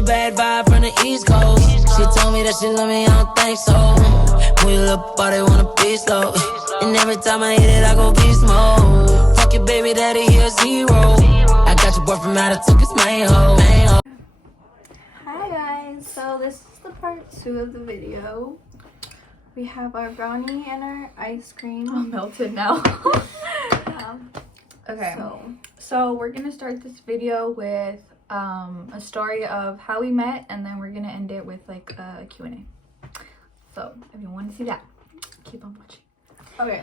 a bad vibe from the East Coast. She told me that she love me, I don't think so. When you look body, wanna be slow. And every time I hit it, I go beast mode. Fuck your baby daddy, he a zero. I got your boy from out of took his main hoe. Hi guys, so this is the part 2 of the video. We have our brownie and our ice cream. I'm melted now. Yeah. Okay, so we're gonna start this video with a story of how we met, and then we're gonna end it with like a Q&A. So if you want to see that, keep on watching. Okay.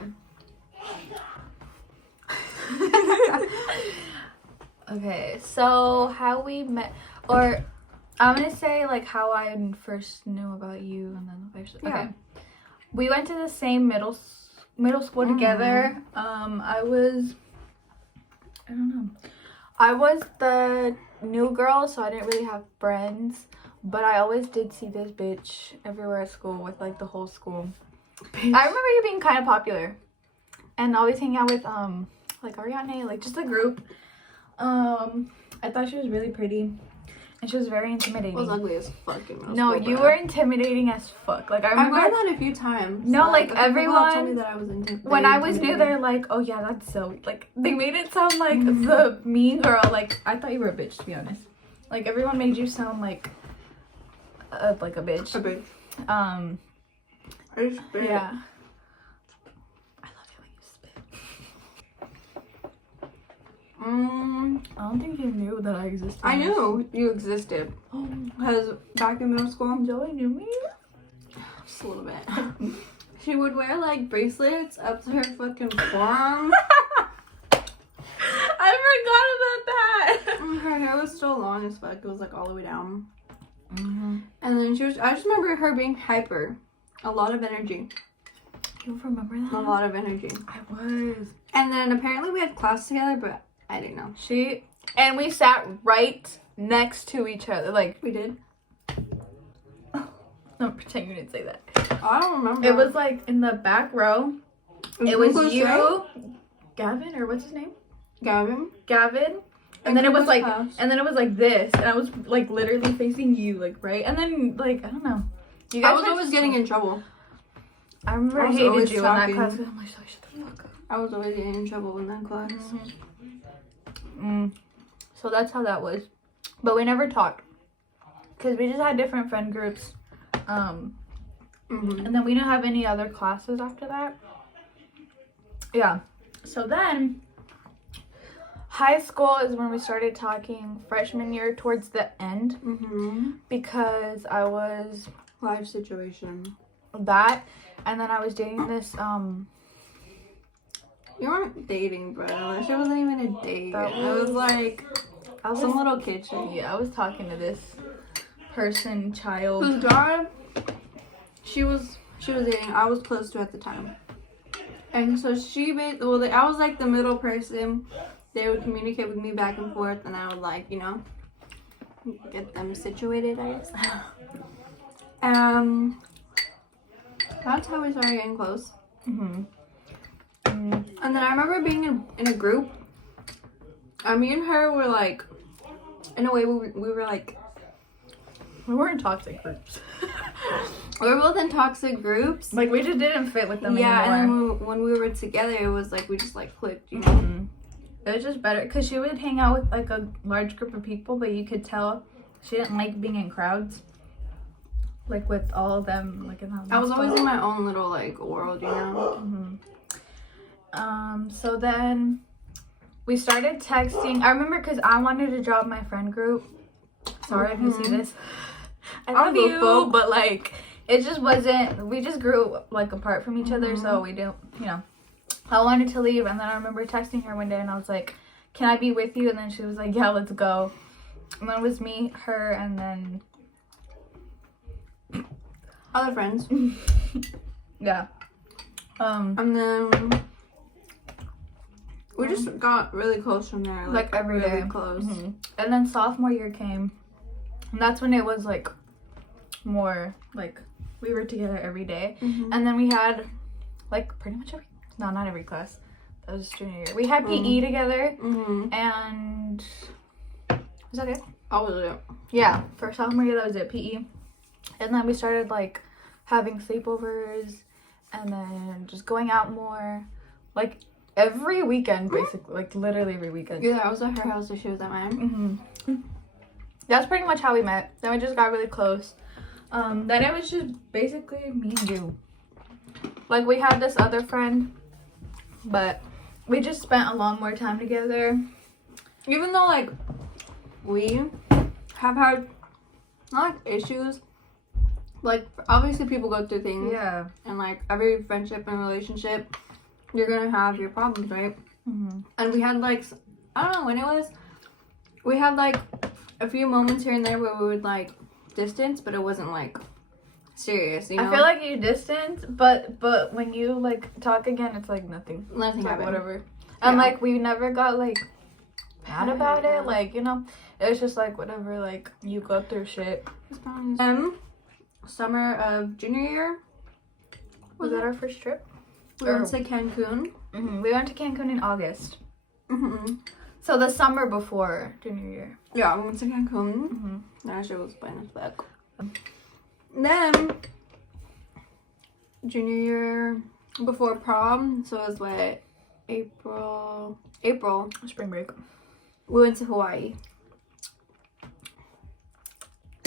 Okay, so how we met, or I'm gonna say like how I first knew about you, and then the first. Okay, we went to the same middle school together. I was the new girl, so I didn't really have friends, but I always did see this bitch everywhere at school with like the whole school. Bitch. I remember you being kind of popular and always hanging out with like Ariane, like just a group. I thought she was really pretty and she was very intimidating. I was ugly as fuck in middle No, school, you were intimidating as fuck. Like I remember I've that a few times. No, like everyone told me that I was intimidating. When I was new, they're like, oh yeah, that's Zoe. Like they made it sound like the mean girl. Like I thought you were a bitch, to be honest. Like everyone made you sound like a bitch. A bitch. I just spit. Yeah. I love it when you spit. I don't think you knew that I existed. I knew you existed. Because back in middle school, Zoe knew me? just a little bit. She would wear like bracelets up to her fucking forearm. I forgot about that. Her hair was still long as fuck. It was like all the way down. And then I just remember her being hyper. A lot of energy. You remember that? A lot of energy. I was. And then apparently we had class together, but I didn't know. And we sat right next to each other. Like, We did? don't pretend you didn't say that. I don't remember. It was like in the back row. It was you, Gavin, or what's his name? Gavin. And then it was like, this, and I was like literally facing you, like right, and then like I don't know. You guys I was always getting in trouble. I remember I hated you in that class. I'm like, shut the fuck up. I was always getting in trouble in that class. So that's how that was, but we never talked because we just had different friend groups. And then we didn't have any other classes after that. Yeah. So then high school is when we started talking, freshman year towards the end, because I was Life situation. that, and then I was dating this You weren't dating, bro. That shit wasn't even a date. It was like some little kid shit. Yeah, I was talking to this person, child. This guy, she was dating. I was close to at the time, and so I was like the middle person. They would communicate with me back and forth, and I would like, get them situated, I guess. That's how we started getting close. And then I remember being in a group. Me and her were like, in a way, we were like, we weren't toxic groups. we were both in toxic groups. Like we just didn't fit with them anymore. And then when we were together, it was like we just like clicked, you know. It was just better because she would hang out with like a large group of people, but you could tell she didn't like being in crowds. Like with all of them, like in that. I was always in my own little like world, you know. So then we started texting. I remember because I wanted to drop my friend group. Sorry if you see this. I love you, but like it just wasn't. We just grew like apart from each other, so we didn't, I wanted to leave, and then I remember texting her one day, and I was like, "Can I be with you?" And then she was like, "Yeah, let's go." And then it was me, her, and then other friends. Yeah. And then we just got really close from there. Like every day. Really close. And then sophomore year came, and that's when it was like more like we were together every day. And then we had like pretty much not every class. That was junior year. We had PE together, and was that it? Oh, was it? Yeah, for sophomore year, that was it, PE. And then we started, like, having sleepovers and then just going out more. Like, every weekend, basically. Like, literally every weekend. Yeah, I was at her house and she was at mine. That's pretty much how we met. Then we just got really close. Then it was just basically me and you. Like, we had this other friend, but we just spent a lot more time together. Even though, like, we have had, not like issues, like, obviously people go through things. Yeah. And, like, every friendship and relationship, you're gonna have your problems, right? And we had, like, I don't know when it was, we had, like, a few moments here and there where we would, like, distance, but it wasn't, like, serious, you know? I feel like you distance, but when you, like, talk again, it's, like, nothing. Nothing It's, like, happened. whatever. And, Yeah. like, we never got, like, mad about Yeah. it. Like, you know, it was just, like, whatever, like, you go through shit. Summer of junior year. Was that our first trip? We went to Cancun. We went to Cancun in August. Mm-hmm. So the summer before junior year. Yeah, we went to Cancun. That shit was fun as fuck. Then, junior year, before prom, so it was what, April, Spring break. we went to Hawaii.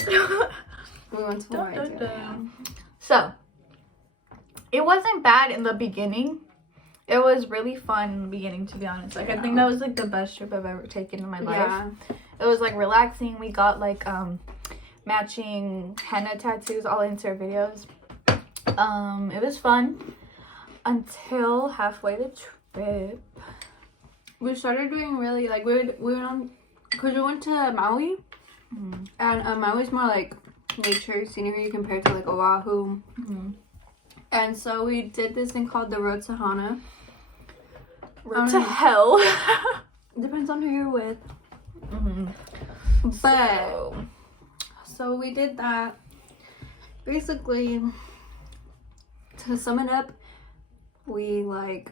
We went to Hawaii together, yeah. So, it wasn't bad in the beginning. It was really fun in the beginning, to be honest. Like, I think that was, like, the best trip I've ever taken in my life. Yeah. It was, like, relaxing. We got, like, matching henna tattoos all into our videos. It was fun until halfway the trip. We started doing really, like, we went on, because we went to Maui, and Maui's more, like, nature scenery compared to, like, Oahu. And so we did this thing called the Road to Hana. Road to hell. Depends on who you're with. But, so we did that. Basically, to sum it up, we, like,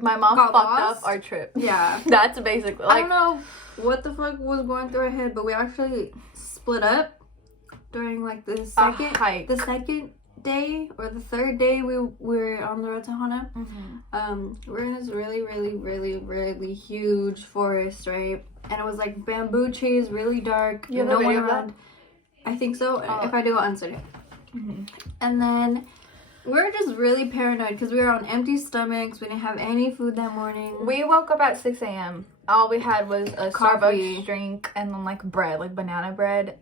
my mom got fucked lost. up our trip. Yeah. That's basically, I like, don't know what the fuck was going through our head, but we actually split up during, like, the second day or the third day we were on the Road to Hana. We're in this really, really, really, really huge forest, right? And it was like bamboo trees, really dark. You have no a one video of around. I think so. If I do, I'll insert it. And then we're just really paranoid because we were on empty stomachs. We didn't have any food that morning. we woke up at 6 a.m. All we had was a Coffee. Starbucks drink and then, like, bread, like banana bread.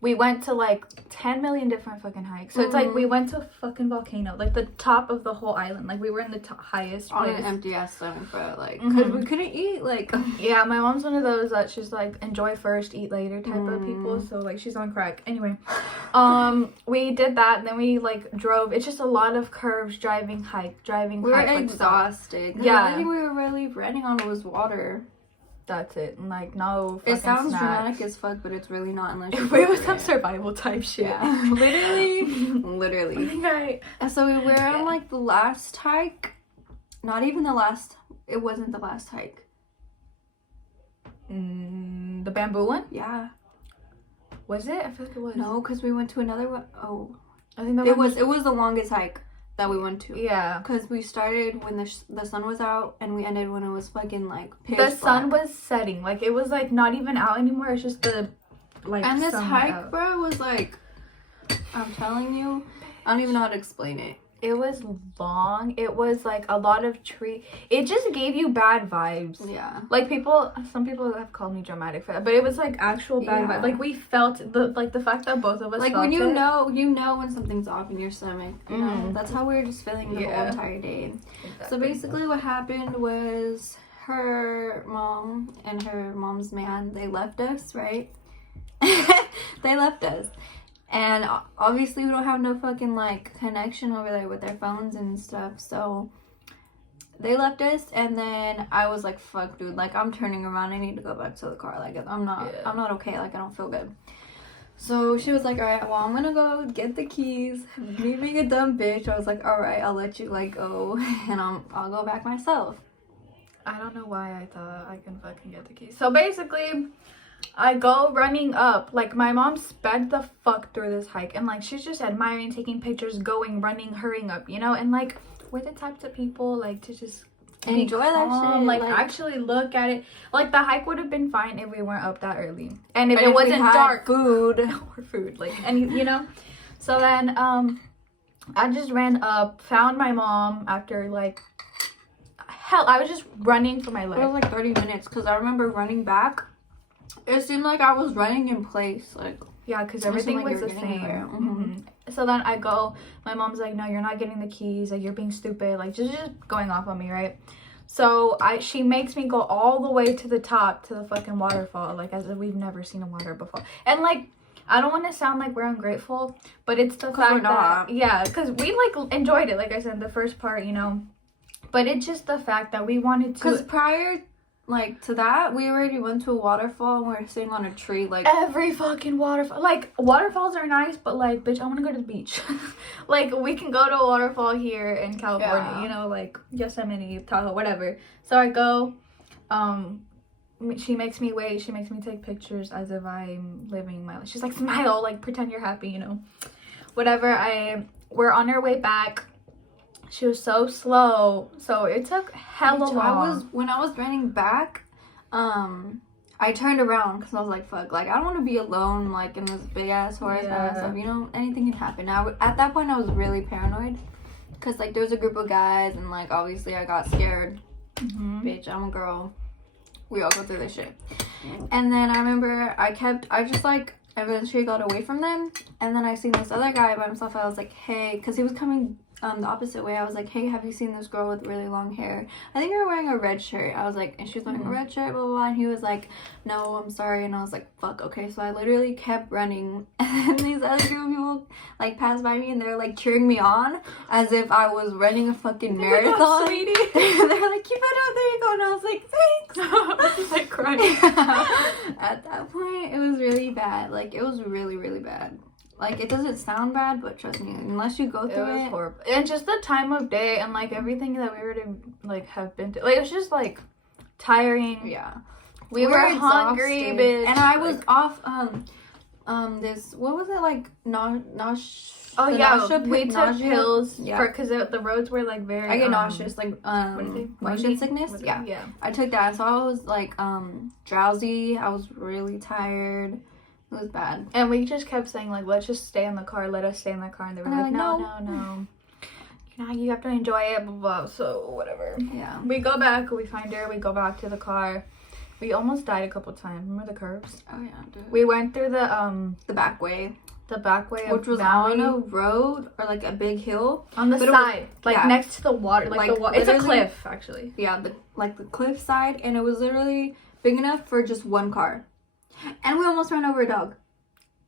We went to, like, 10 million different fucking hikes. So it's like we went to a fucking volcano, like the top of the whole island. Like, we were in the highest On place. an empty ass stomach, bro. Like, because we couldn't eat. Like, Yeah, my mom's one of those that she's like enjoy first, eat later type of people. So, like, she's on crack. Anyway, we did that. And then we, like, drove. It's just a lot of curves, driving, we were like, exhausted. Yeah. The only thing we were really running on was water. That's it. And, like, no fucking It sounds snacks. dramatic as fuck, but it's really not unless you It was some survival type shit. Yeah. Literally. I think And so we were on, like, the last hike. Not even the last. It wasn't the last hike. the bamboo one? Yeah. Was it? I feel like it was. No, because we went to another one. Oh. I think that It one was the longest hike that we went to. Yeah. Because we started when the sun was out and we ended when it was fucking, like, pitch The sun black. was setting. Like, it was, like, not even out anymore. It's just the, like, And this sun hike, out. bro, was, like, I'm telling you, I don't even know how to explain it. It was long. It was, like, a lot of tree. It just gave you bad vibes. Yeah. Like, some people have called me dramatic for that, but it was, like, actual bad Yeah. vibes. Like, we felt the fact that both of us Like, felt when it. you know when something's off in your stomach. You know? That's how we were just feeling the whole Yeah. entire day. Exactly. So basically what happened was her mom and her mom's man, they left us, right? They left us. And obviously we don't have no fucking, like, connection over there with their phones and stuff. So they left us, and then I was like, fuck, dude, like, I'm turning around. I need to go back to the car. Like, I'm not okay. Like, I don't feel good. So she was like, all right, well, I'm gonna go get the keys. Me being a dumb bitch, I was like, all right, I'll let you, like, go, and I'll go back myself. I don't know why I thought I can fucking get the keys. So basically, I go running up. Like, my mom sped the fuck through this hike. And, like, she's just admiring, taking pictures, going, running, hurrying up, you know? And, like, we're the types of people, like, to just enjoy that shit. Like, actually look at it. Like, the hike would have been fine if we weren't up that early. And if it wasn't dark. Food. Or food. Like, and, you know? So then, I just ran up, found my mom after, like, hell, I was just running for my life. It was like 30 minutes because I remember running back. It seemed like I was running in place. Like, yeah, because everything was the same. Mm-hmm. So then I go, my mom's like, no, you're not getting the keys. Like, you're being stupid. Like, just going off on me, right? So she makes me go all the way to the top, to the fucking waterfall. Like, as if we've never seen a water before. And, like, I don't want to sound like we're ungrateful, but it's the fact that, yeah, because we, like, enjoyed it. Like I said, the first part, you know. But it's just the fact that we wanted to. Because prior, like, to that, we already went to a waterfall and we were sitting on a tree, like. Every fucking waterfall. Like, waterfalls are nice, but, like, bitch, I want to go to the beach. Like, we can go to a waterfall here in California, you know, like, Yosemite, Tahoe, whatever. So I go, she makes me wait. She makes me take pictures as if I'm living my life. She's like, smile, like, pretend you're happy, you know. Whatever, we're on our way back. She was so slow, so it took hella long. When I was running back, I turned around because I was like, fuck, like, I don't want to be alone, like, in this big-ass forest by myself, you know, anything can happen. Now, at that point, I was really paranoid because, like, there was a group of guys, and, like, obviously, I got scared. Bitch, I'm a girl. We all go through this shit. And then I remember I just, like, eventually got away from them, and then I seen this other guy by himself. I was like, hey, because he was coming the opposite way. I was like, hey, have you seen this girl with really long hair? I think they were wearing a red shirt. I was like, and she was wearing a red shirt, blah, blah, blah. And he was like, no, I'm sorry. And I was like, fuck, okay. So I literally kept running. And then these other group of people, like, passed by me, and they're, like, cheering me on as if I was running a fucking marathon. Oh, sweetie. They're like, keep it up, there you go. And I was like, thanks. I was, like, crying. At that point, it was really bad. Like, it was really, really bad. Like, it doesn't sound bad, but trust me, unless you go through it. It was horrible. And just the time of day and, like, everything that we were to, like, have been to. Like, it was just, like, tiring. Yeah. We were hungry, bitch. And I was off, this, what was it, like, oh, yeah, we took pills. Yeah. Because the roads were, like, very. I get nauseous, like, motion sickness. Yeah. I took that, so I was, like, drowsy. I was really tired. It was bad. And we just kept saying, like, let's just stay in the car. Let us stay in the car. And they were like, no. You have to enjoy it, blah, blah, blah. So, whatever. Yeah. We go back. We find her. We go back to the car. We almost died a couple times. Remember the curves? Oh, yeah, dude. We went through the back way. The back way which was on a road or, like, a big hill. On the side. Next to the water. Like it's a cliff, actually. Yeah, the cliff side. And it was literally big enough for just one car. And we almost ran over a dog.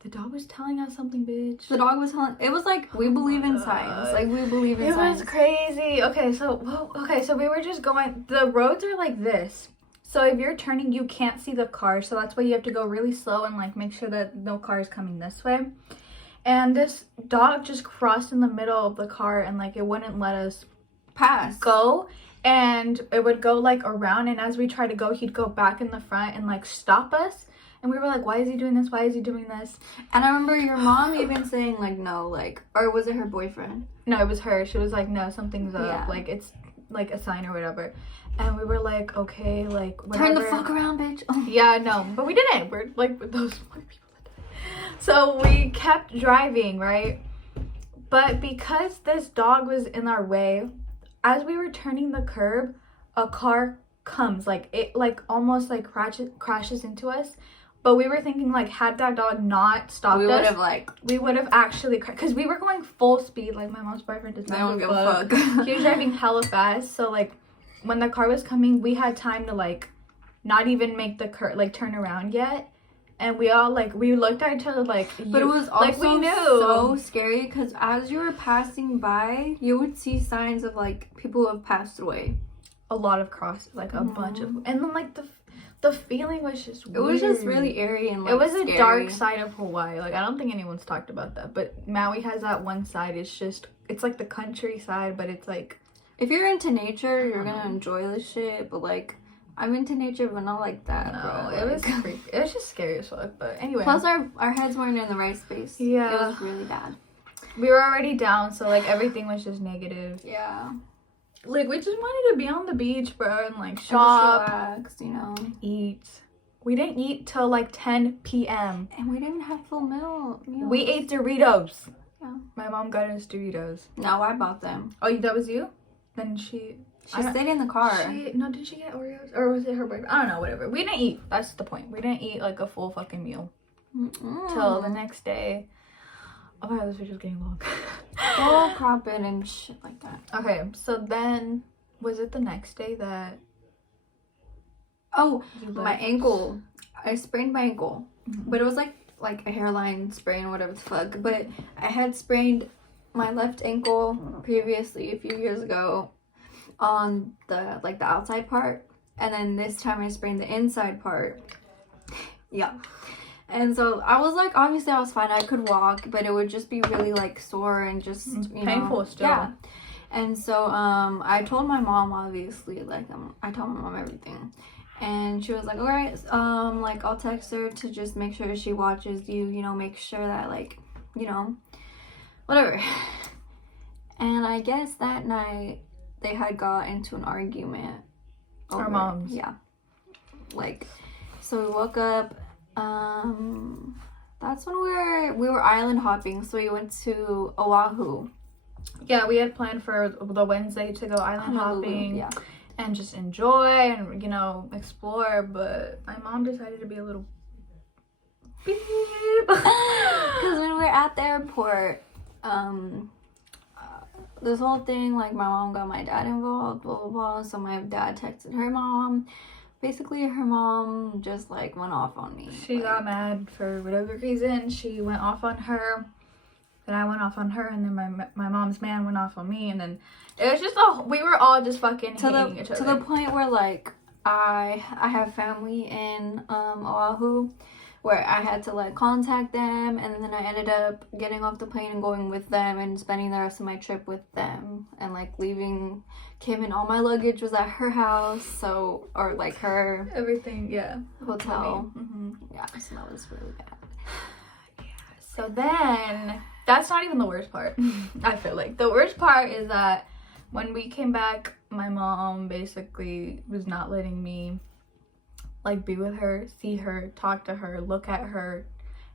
The dog was telling us something, bitch. The dog was telling. It was like, we believe in science. Like, we believe in science. It was crazy. Okay, so we were just going. The roads are like this. So if you're turning, you can't see the car. So that's why you have to go really slow and, like, make sure that no car is coming this way. And this dog just crossed in the middle of the car and, like, it wouldn't let us go. And it would go, like, around. And as we tried to go, he'd go back in the front and, like, stop us. And we were like, why is he doing this? Why is he doing this? And I remember your mom even saying, like, no, like, or was it her boyfriend? No, it was her. She was like, no, something's up. Yeah. Like, it's, like, a sign or whatever. And we were like, okay, like, whatever. Turn the fuck around, bitch. Oh. Yeah, no. But we didn't. We're, like, with those white people that did. So we kept driving, right? But because this dog was in our way, as we were turning the curb, a car comes. Like, it, like, almost, like, crashes into us. But we were thinking, like, had that dog not stopped us, we would have actually, because we were going full speed. Like, my mom's boyfriend does not give a fuck. He was driving hella fast. So, like, when the car was coming, we had time to, like, not even make the turn around yet. And we all, like, we looked at each other, like, but it was also, like, we knew. So scary, because as you were passing by, you would see signs of, like, people who have passed away. A lot of crosses, like, a bunch of, and then, like, the feeling was just weird. It was just really eerie and, like, it was scary. A dark side of Hawaii. Like, I don't think anyone's talked about that. But Maui has that one side. It's like the countryside, but it's like... If you're into nature, you're gonna enjoy this shit. But, like, I'm into nature, but not like that. No, bro. it was creepy. It was just scary as fuck. But anyway. Plus, our heads weren't in the right space. Yeah. It was really bad. We were already down, so like everything was just negative. Yeah. Like we just wanted to be on the beach, bro, and like shop, and just relax, eat. We didn't eat till like 10 p.m. And we didn't even have full meals. We ate Doritos. Yeah. My mom got us Doritos. No, I bought them. Oh, that was you? Then she stayed in the car. Did she get Oreos? Or was it her boyfriend? I don't know, whatever. We didn't eat. That's the point. We didn't eat like a full fucking meal. Till the nenext day. Oh my god, this video's getting long. Full cropping and shit like that. Okay, so then, was it the next day that... Oh, my ankle. I sprained my ankle. But it was like a hairline sprain or whatever the fuck. But I had sprained my left ankle previously a few years ago on the outside part. And then this time I sprained the inside part. Yeah. And so I was like, obviously I was fine. I could walk, but it would just be really like sore and just, you painful know. still. Yeah. And so I told my mom, obviously, like I told my mom everything. And she was like, all right, like I'll text her to just make sure she watches you, you know, make sure that like, you know, whatever. And I guess that night they had got into an argument. Our moms. Yeah. Like, so we woke up. That's when we were island hopping, so we went to Oahu. Yeah, we had planned for the Wednesday to go island hopping. Yeah. And just enjoy and, you know, explore, but my mom decided to be a little beep. Because when we were at the airport, this whole thing, like my mom got my dad involved, blah blah blah. So my dad texted her mom. Basically, her mom just like went off on me. She got mad for whatever reason. She went off on her. Then I went off on her, and then my mom's man went off on me, and then it was just we were all just fucking hating each other. To the point where like I have family in Oahu, where I had to like contact them, and then I ended up getting off the plane and going with them and spending the rest of my trip with them, and like leaving Kim, and all my luggage was at her house, so or like her everything, yeah, hotel. Yeah, so that was really bad. So then, that's not even the worst part. I feel like the worst part is that when we came back, my mom basically was not letting me like be with her, see her, talk to her, look at her,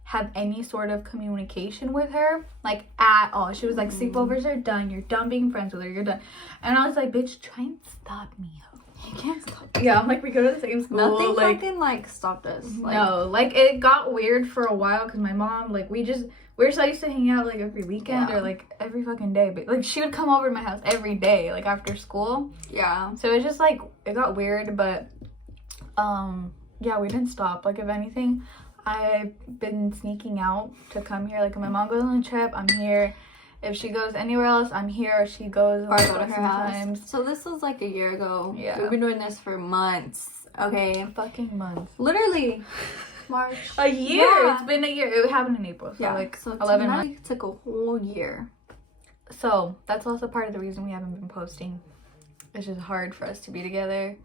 have any sort of communication with her, like at all. She was like, sleepovers are done, you're done being friends with her, you're done. And I was like, bitch, try and stop me. You can't stop. Yeah, I'm like, we go to the same school. Nothing like, fucking like stopped us. Like, no, like it got weird for a while because my mom, like, we're so used to hanging out like every weekend or like every fucking day. But like she would come over to my house every day, like after school. Yeah. So it was just like it got weird, but yeah, we didn't stop. Like if anything, I've been sneaking out to come here. Like if my mom goes on a trip, I'm here. If she goes anywhere else, I'm here. She goes or I go to her sometimes. house. So this was like a year ago. Yeah. We've been doing this for months. Okay. Fucking months. Literally. March. A year. Yeah. It's been a year. It happened in April. So yeah. like so 11 months. It took a whole year. So that's also part of the reason we haven't been posting. It's just hard for us to be together.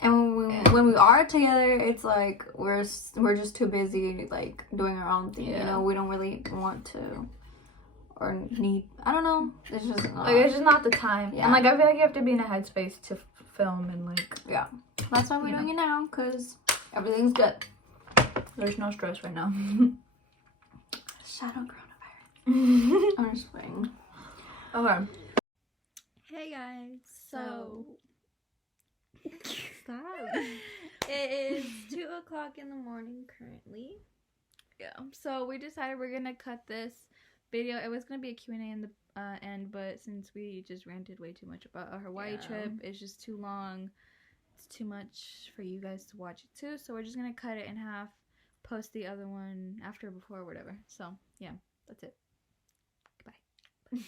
And when we are together, it's like we're just too busy like doing our own thing. Yeah. You know, we don't really want to or need. I don't know. It's just not. Like it's just not the time. Yeah. And like I feel like you have to be in a headspace to film and like yeah. That's why we're doing it now, because everything's good. There's no stress right now. Shadow coronavirus. I'm just playing. Okay. Hey guys. So stop. It is 2:00 in the morning currently. Yeah. So we decided we're gonna cut this video. It was gonna be a Q&A in the end, but since we just ranted way too much about our Hawaii trip, it's just too long. It's too much for you guys to watch it too. So we're just gonna cut it in half, post the other one after, before, whatever. So yeah, that's it. Goodbye.